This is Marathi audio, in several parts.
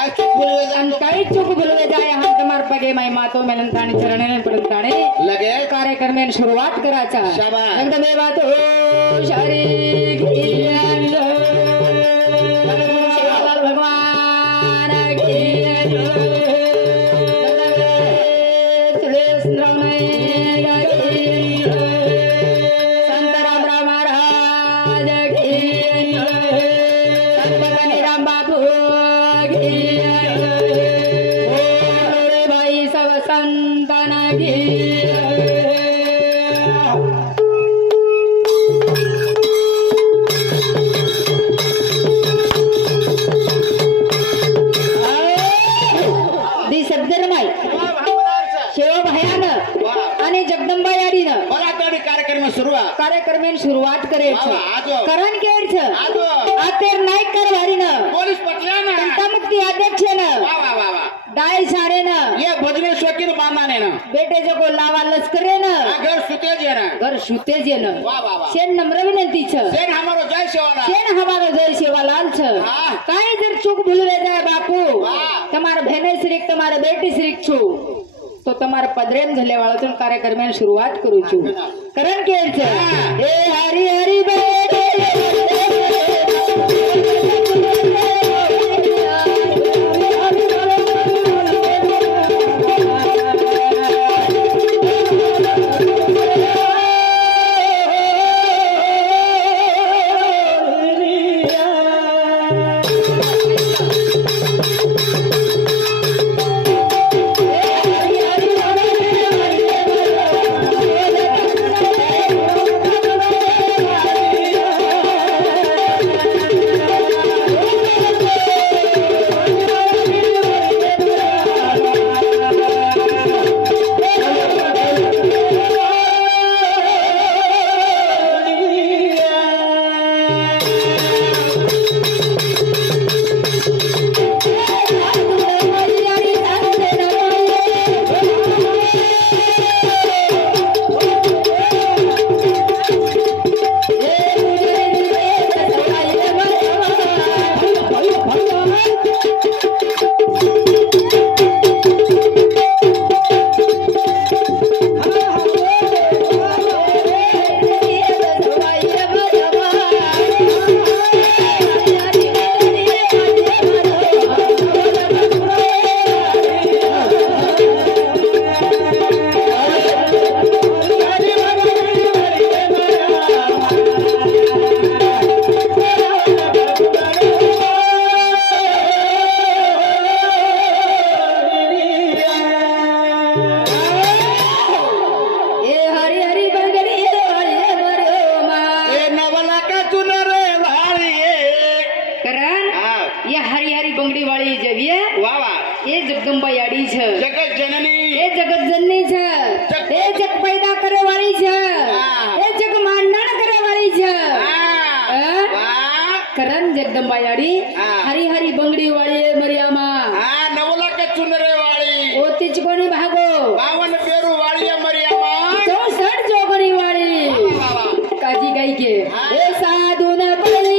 काय चूक बोलवे जा अंताई चुक भूलवे जाए हम तुम्हार पगे मैं मातो मेलन ताणी चरणेन पडताणे लगे कार्यक्रमेन सुरुवात करायचा शाबास. एकदम हे बात ओ शरी शिवालाल भगवान की संत रामराव महाराज की संत गणेराम बापू की बोले भाई सब संतान की दी सद्गरमाई शेव भयान आणि जगदंबा याडीनं मला तरी कार्यक्रम सुरुवात कार्यक्रमेन सुरुवात करायची वा, आजो. करण केडचं आजो. आतेर नाईक कारभारीनं पोलीस पटल्यानं तंटामुक्ती अध्यक्षनं वा वा वा वा डाय साडेनं ये भजने शौकीन बांधाने ना बेटेचं को लावा लष्करेनं घर सुते जे ना घर सुतेज येणं वा वा वा शेन नम्र विनंतीचं सेन हमारो जय सेवाला शेन हमारा जय सेवालालचं હા. काय जर चूक ભૂલવે જાય બાપુ વાહ. તમારા ભેને શ્રીક તમારા બેટી શ્રીક છું તો તમારા પદરેમ झले वाळतून कार्यक्रमाला सुरुवात करू છું करण केळचं હા. हे हरी हरी बेटे जगदंबा याडी छ जगत जननी हे जगत जननी छ हे जग पैदा करे वाली छ हे जग मांडण करे वाली छ करण जगदंबा याडी हरी हरी बंगडी वाली मरियामा नवलाक चुनरे वाली ओ तिच कोणी भागो 52 पेरू वाली मरियामा 64 जोगणी वाली काजी गाई के हे साधू न बळी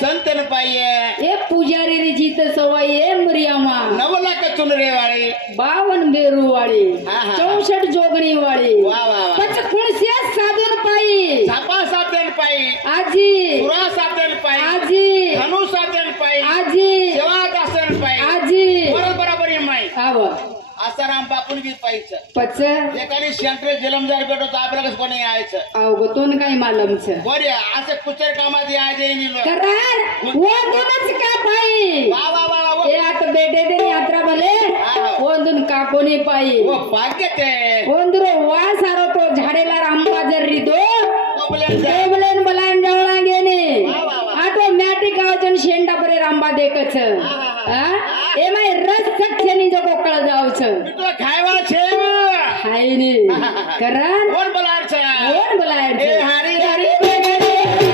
संतन पाइए ए पुजारी री जीत सवाई ए मरियामा 9 लाख चुनरे वाली 52 बेरू वाली 64 जोगणी वाली वाह वाह पच कुणसिया साधन पाई झापा साधन पाई आजी पुरा साधन पाई आजी धनु साधन पाई आजी सेवा दासन पाई आसाराम बापून बी पाहिजे पच एखादी सेंट्रल जलमदार भेटो तर आपल्याला कसं कोणी यायचं अवगतून काही मालमच बरे असं कुचर कामात यायचे कारण ओंदूनच का पाई वा वा वा वा हे आता बेटे ते यात्रा भले ओंदून का कोणी पाई वो भाग्य ते ओंदुरो वा सारो तो झाडेला रांबा जर रिदो कोबल्यांचं. टेबलेन बलान जवळा गेने वा, वा, वा. ऑटोमॅटिक गावचन शेंडा परे रांबा देखच एमाय रस सक्षनी जो कोकळ जावच तो खायवा छे हाय ने कारण कोण बोलायचं कोण बोलाय ए हरी हरी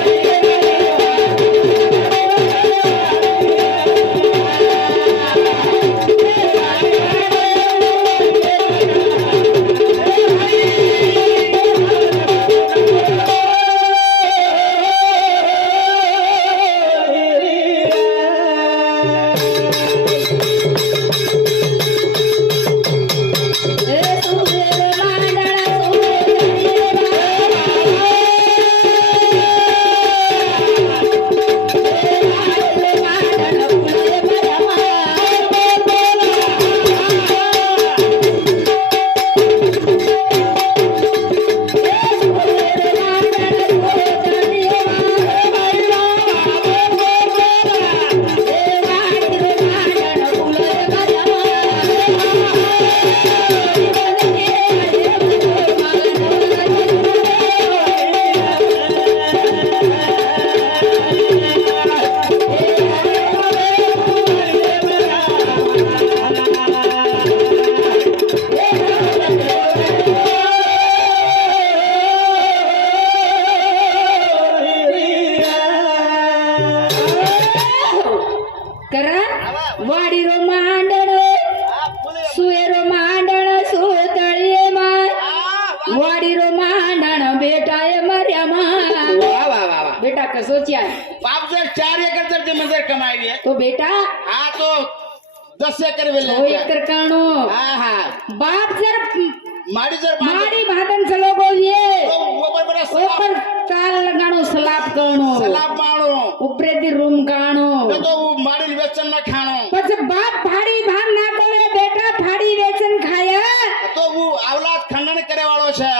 कारण वाडीरो मांडण सुएरो मांडण सुतळी माय वाडीरो मांडण बेटाय मर्या माय वा वा वा वा बेटा कसोच्या बाप जर 4 एकर जर ते मंजर कमावी तो बेटा हा तो 10 एकर वेल तो एकर काणो हा हा बाप जर माडी जर माडी भातन लोगो ये बरोबर ओपर काल लगाणो सलाप करणो सलाब माणो उपरेती रूम काणो तो माडी वेचन न खाणो પછી બાપ ફાડી ભાન ના કરે બેટા ફાડી વેચન ખાયા તો આવલાદ ખંડન કરે વાળો છે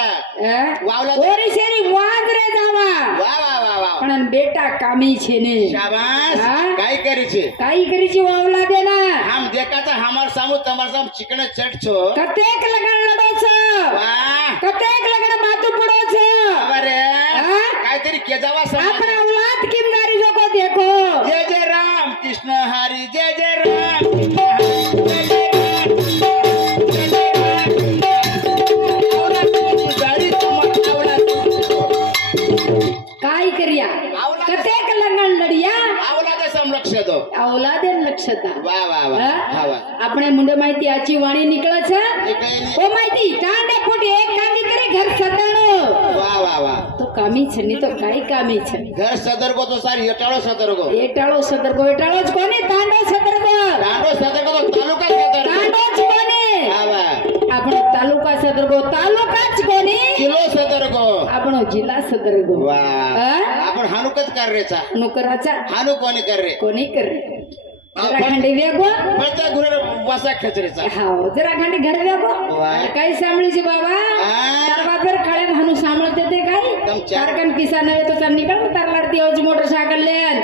વાવલાદ ઓરી શેરી વાંદરે જાવા વા વા વા વા પણ બેટા કામી છે ને શાબાશ હા? કાઈ કરી છે કાઈ કરી છે વાવલા દેના हम देखाता हमार सामू तमार साम चिकन चट छो કતેક લગન લડો છો वाह કતેક લગન માથું પડો છો अरे હા? काहीतरी केजावा समाज આપણા औलाद કિમદારી જોકો દેખો जय जय राम कृष्ण हरी जय जय राम कृष्ण हरी, जय जय राम जय जय राम औलाद तुमची गाडी तुम्हा औलाद तुमची. કાઈ કર્યા કતેક લગન લડિયા औलाद संरक्ष दो औलादे लक्षता वा वा वा हा वा આપણે મુંડે માહિતી આची વાણી નીકળે છે हे काही नाही. ઓ માહિતી કાંડે ફૂટી એક કાંડી કરી ઘર સદાણો वा वा वा તો કામી છે ની તો કાઈ કામી છે घर सदर्गो तो सारी हेटाळो सदर्गो એટાળો સદરગો એટાળો જ કોને તાંડો સદરગો दांडो सदर्गो तो तालुका सदर्गो તાંડો જ કોને हा वा આપણો તાલુકા સદરગો તાલુકા જ કોને किलो सदर्गो આપણો જિલ્લા સદરગો वा हा? आपण हानुकच कार्याचा નુકરાचा हानू कोणी कर रे कोणी करे जरा खंडी वेगो फक्त गुरु वासा खचरेचा हाव जरा खंडी घर वेगो वा. काही सांभळी છે બાબા हा. તાર બાપર ખળે ભાનું સાંભળતે તે કાઈ તમ ચાર- ચાર કન કિસ્સા નવે તો ચાર નીકળ તાર લાડતી હોજ મોટરસાયકલ લેન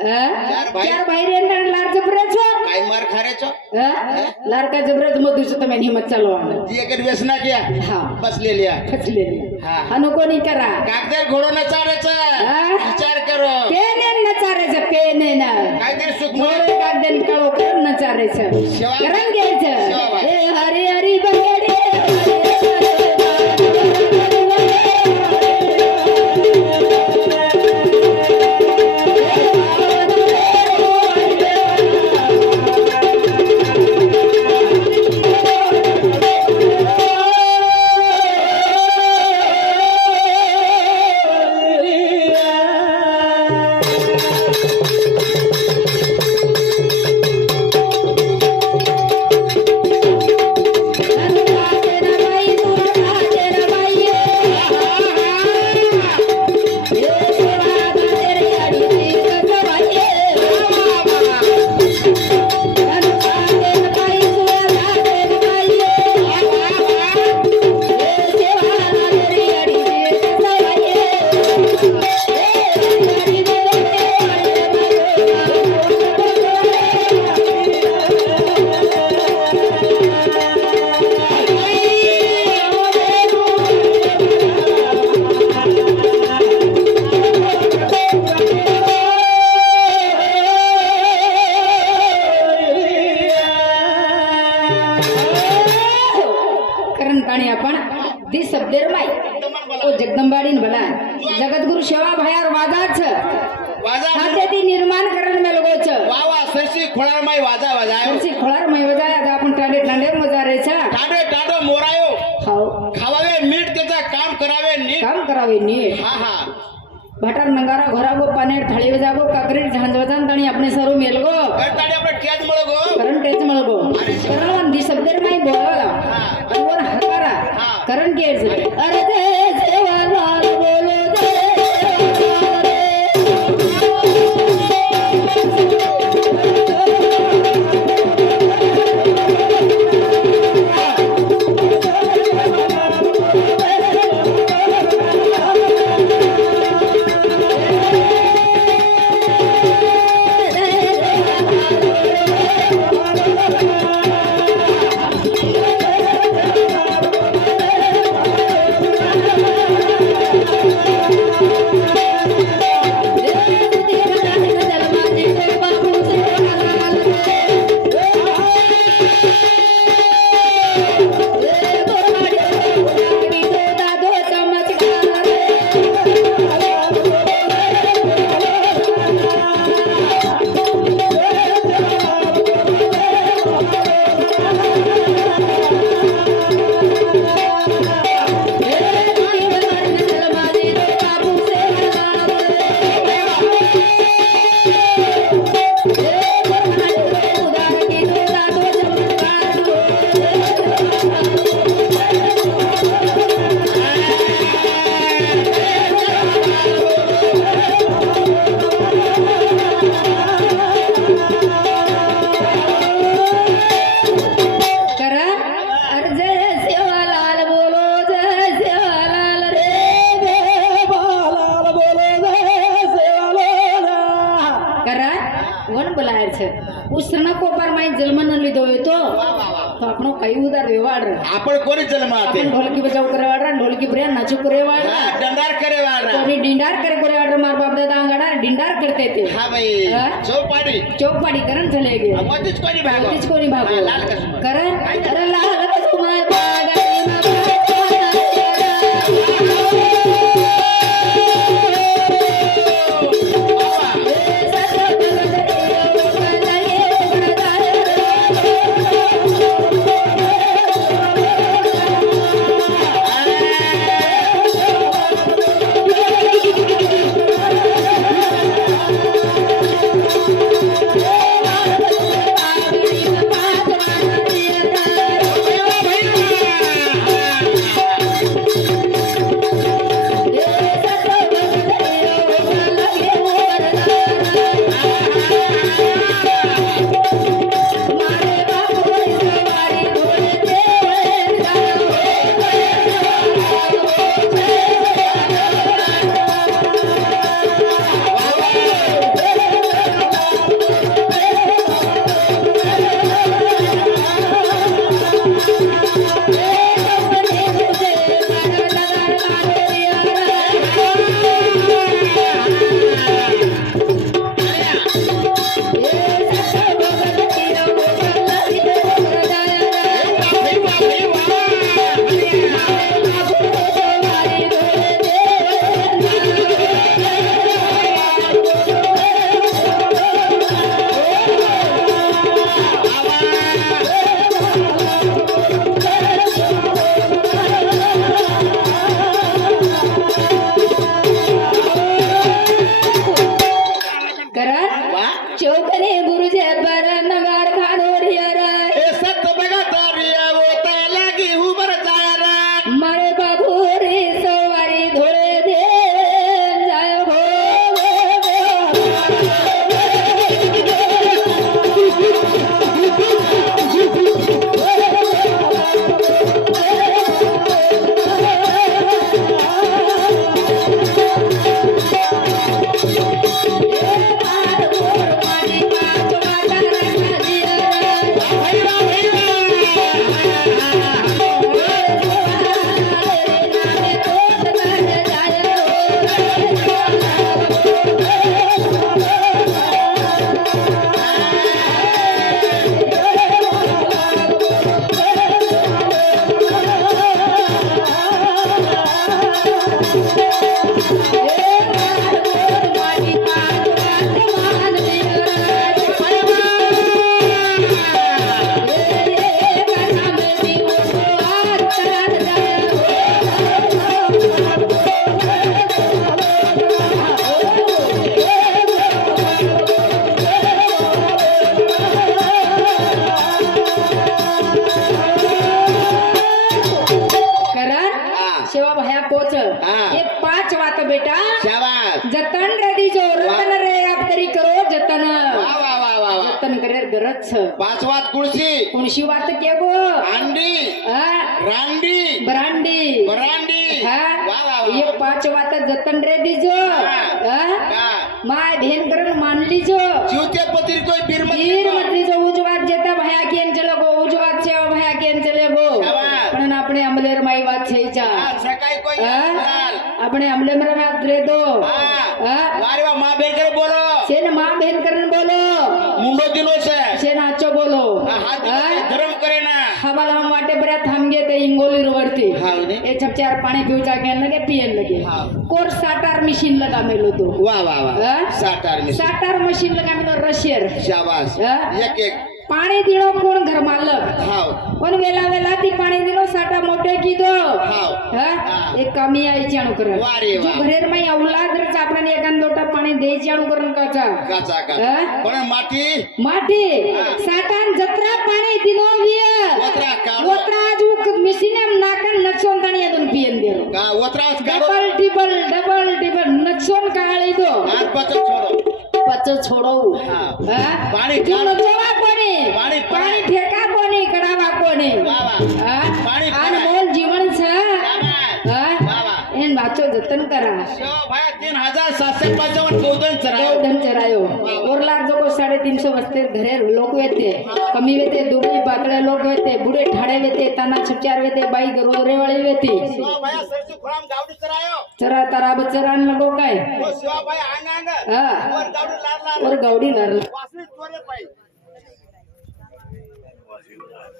ચાર ભાઈ. ચાર ભાઈ રે ને લાર જબરે છો काय मार खारे छो लाडका जबरे मधु છો તમે હિંમત ચાલવાનો जी कर व्यसना किया हा बस ले लिया खचले हा. अनु कोणी करा कागदर घोडो नचारायचा हा? विचार करो पेने नचारे છે पेने ना काहीतरी सुख मोळे कागदेन कळो कर नचारे છે शेवा- करन घ्यायचं शेवा. हे हरी हरी बंगडी ताणी आपण दी शब्देर माई ओ जगदंबाडीन भला जगद्गुरु सेवा भयार वाजाच वाजा खाते ती निर्माण करण में लोगोच वा वा सरसी खोळार माई वाजा वाजायो तुमची खोळार मै वजा आता आपण टांडे टांडे मजा रेचा टाडे टाडो मोरायो हाव खावावे मीठ त्याचा काम करावे नीट काम करावे नीट हा हा भटार नंगारा घोरागो पानेर थाळी जागो काकरी झांजवतान ताणी आपणे सर्व मेलगो करताडे आपले टेज मळ गो करण तेच मळगो करण दी शब्देर माई बोला आणि वर हकारा करण केज अरे ते सेवालाल बोलो दे उसना कोपर माई जलमन लिधो तो આપણો કઈ ઉદાર વ્યવહાર आपण कोणी जन्म आते आपण ढोलकी बजाव करे वाडरा ढोलकी प्रिया नाचू करे वाडरा डंडार करे वाडा कोणी डिंडार करे वाडरा मार बाप दादा अंगाडा डिंडार करते ते हा भाई चौपाडी चौपाडी करण चले गे मध्येच कोणी भागो मध्येच कोणी भागो लाल कसम करण अरे लाल कसुमार बागाई मा गरज पाच वात कुळशी कोणशी वात के गो अंडी हा रांडी ब्रांडी बरांडी हा वा वा वा ये 5 वात जतन रे दीजो हा हा. माय धेन करण मान लीजो जीवते पत्री कोई वीर बीर मंत्री जो उजवात जेता भया केन चले गो उजवात से भया केन चले गो शाबास. पण આપણે અમલેર માં વાત છે ચા सकाळी कोई लाल આપણે અમલેર માં રે દો हा वारे वा माँ बेर करे बोलो છે ને માં બહેન કરીને બોલો मुंडो दिनो से છે ને આચો બોલો हाथ गरम करे ना हवाला हम वाटे बऱ्या थांबगे ते इंगोली रोवरती हा ने ए छपचार पाणी पिऊचा केन लगे पियन लगे हा. कोर साटार मशीन लगा मेलो तो वा वा वा हा? सातार में साटार मशीन लगा मेलो रशियर शाबाश हा? एक एक पाणी दिलो कोण घर मालक हाव पण वेला वेला ती पाणी दिलो साटा मोठे कीधो हाव हा एक कमी आई चाणू कर वा रे वा. जो घरेर माई औलाद रच आपण एकान लोटा पाणी दे चाणू करून काचा काचा हा? काचा पण माती माटी साटान जत्रा पाणी दिलो विय वत्रा काढो. वत्रा जो मिसिने नाकन नचोन ताणी अदून पियन देलो का वत्रास काढो डबल टिबल नचोन काळी दो हात पच छोडो पच छोडो हा. हा पाणी तू काढ. नचोवा कोणी पाणी पाणी ठेका कोणी कडावा कोणी वा वा हा पाणी अनमोल जीवन छ शाबाश हा वा वा एन वाचो जतन करा शिव भाया 3755 गौदन चरायो गौधन चरायो ओरलार जो 350 वस्ते घरे लोक येते कमी वेते दुबई पातळे लोक येते बुडे ठाडे वेते ताना छपचार वेते बाई रोजरे वाळी वेते शिव भाया सरची खुराम गावडी चरायो चरा तारा बचरान लगो काय ओ शिव भाया आंग आंग हा वर गावडी लाल लाल और गावडी लार वासनी चोरे पाई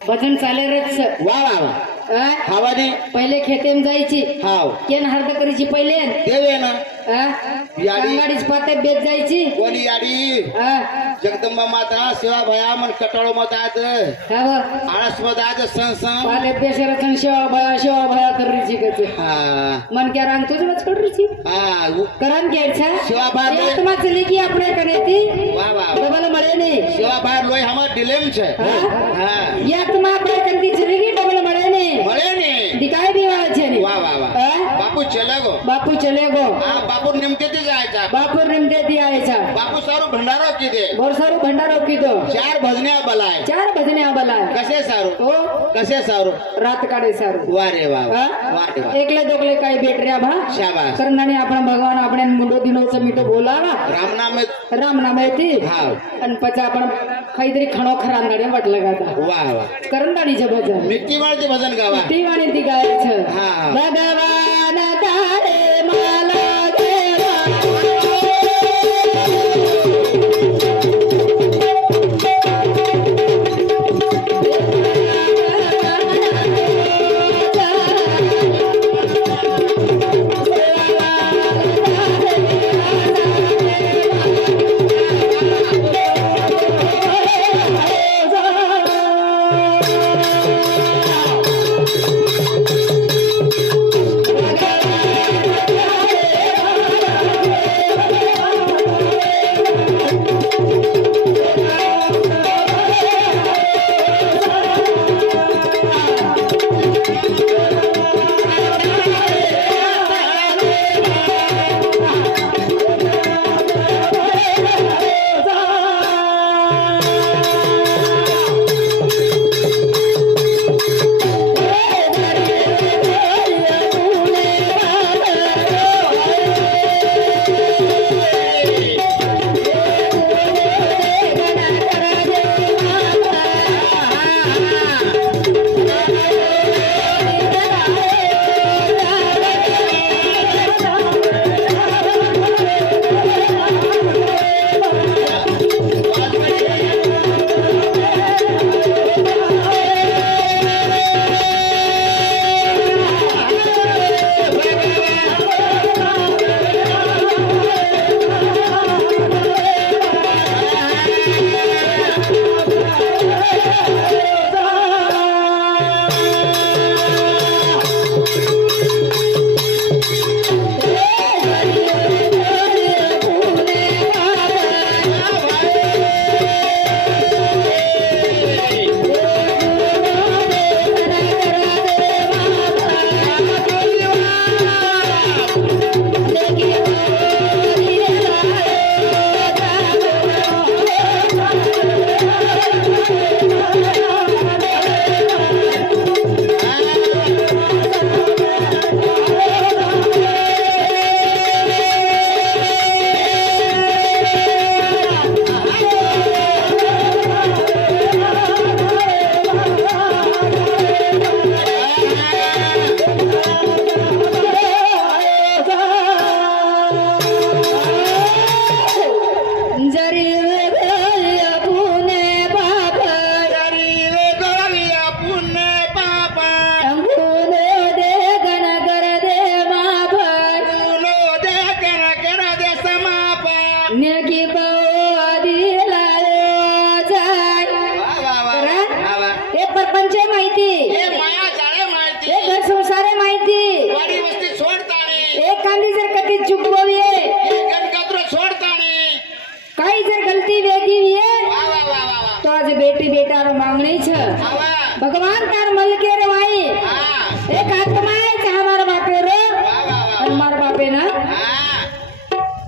भजन चाले रच वा वा वा हा? हवानी पहिले खेतेम जायची हाव केन हरद करीची पहिले देवे ना हा? याडी. गाडीच पाते बेत जायची कोणी याडी हा जगदंबा माता शिवा भया मन कटाळो मत आज हा व. आळस मत आज संसं पाते बेसर शिवा भया करीची गच हा मन क्या रांग तुझ मच करीची हा करन घ्यायचा शिवा बार लोय आत्मा चली की આપણે કરેતી वा वा ડબલ મળે નહીં शिवा बार लोय हमर डिलेम छे હા? हा એ આત્મા આપણે કરતી ચલી ગઈ ડબલ મળે નહીં મળે ને દિખાઈ દેવા છે ને वा वा वा હા? बापू चले गो બાપુ ચલે ગો हा बापू निमते ते जायचा બાપુ નિમદેથી આયેછા बापू सारू भंडारो किदे બોર સારું ભંડારો કીધો 4 भजन्या बलाय 4 ભજને આબલા कसे सारू તો कसे सारू રાત કાઢે સારું वा रे वा હા? वा रे वा એકલે દોકલે કાઈ બેટર્યા ભા शाबास કરનાने આપણા ભગવાન આપણે મુંડો દિનોचं મીઠો બોલાવા राम नाम રામ નામ येते हा आणि પછી आपण काहीतरी खणो खरांदाडे वाटलं गाता वा वा करंदाडीचे भजन मिट्टी माळचे भजन गावा ती वाणी ती गायचं हा. भगवान तारे मला देवा जरी वेगळ्या पुणे बाबा शरीरे गळविया पुण्य पापा अंगुले दे गण कर दे माफा नो दे कर दे समापा नेकी दिला जाय वा वा वा वा वा हे परपंच माहिती हे माया जाळे माहिती हे घर संसार माहिती वाडी वस्ती सोडतानी एक कांदी जर कधी चुकवली हे गणकत्र सोडतानी काही जर गलती वेगी हुई वा वा वा वा वा तो आज बेटी बेटा रो मांगनी छ आवा भगवान तार मल के रे माई हा एक आत्मा है कि हमारा बापे रो वा वा वा हमारा बापे ना हा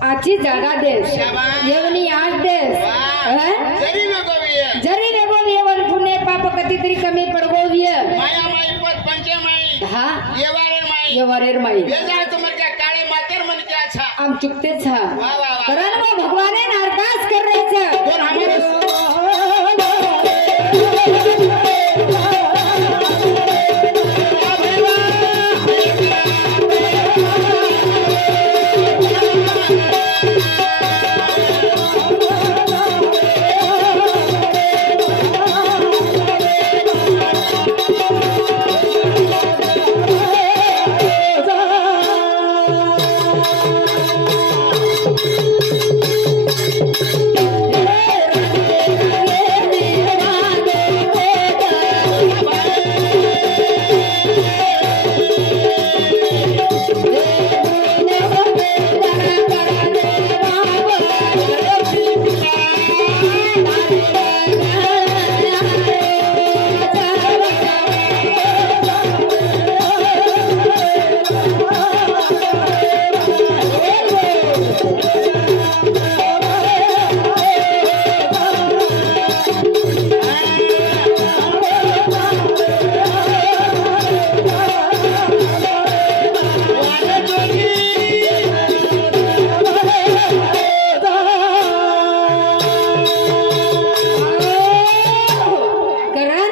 आजची जागा देस शाबास. येवनी आज देस वा हं? जरी वेगोविये जरी वेगो येवन पुण्य पाप कधीतरी कमी पडगो विय माया माई पद पंचे माई हा येवारे माई येवरेर माई बेजार तुमर क्या काळे मातर मन क्या अच्छा आम चुकते छ वा वा वा कारण वो भगवाने नारदास कर रहे छ दोन हमारे कारण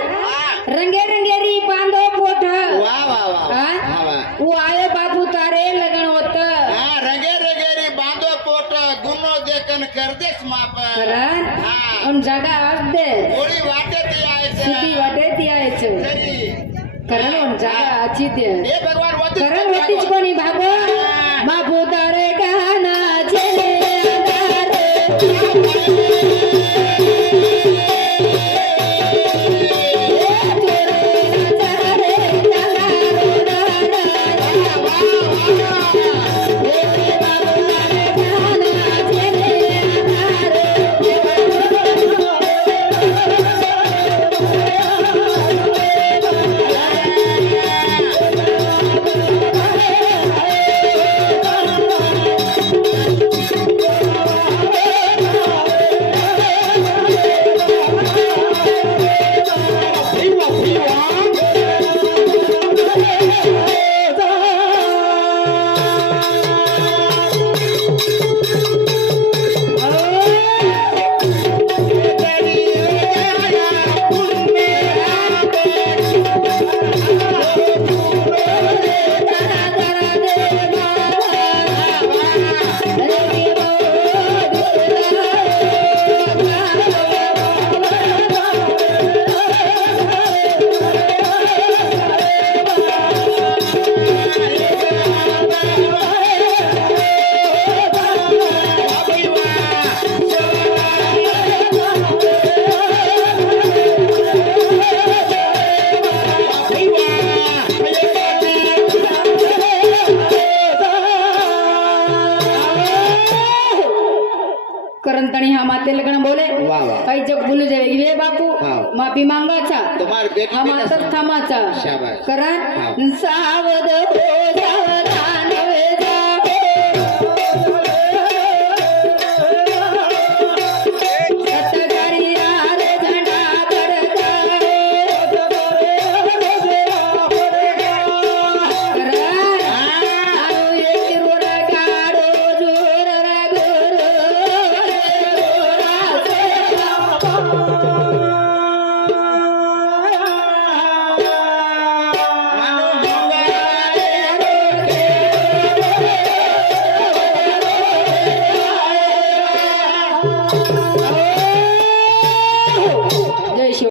रंगे रंगेरी बांधो पोठ वा वा वा वा हा? वा वो आए बाबू तारे लगन होत हा रगे रगेरी बांधो पोट गुन्नो देखन कर देस माप कारण हा हम जागा आज दे गोळी वाटे ती सिटी यायचं वाटे ती यायचं तरी कारण हम जागा आची दे हे भगवान वतीच कारण वतीच कोणी भागो बाबू तारे गाना चले करंतणी ह्या माते लग्न बोले वा वा काही जग बोलू जावे वे बापू हा. माफी मागाचा तुम्हार बेटी हा मातर थांबाचा शाबास कारण सावध हो सावध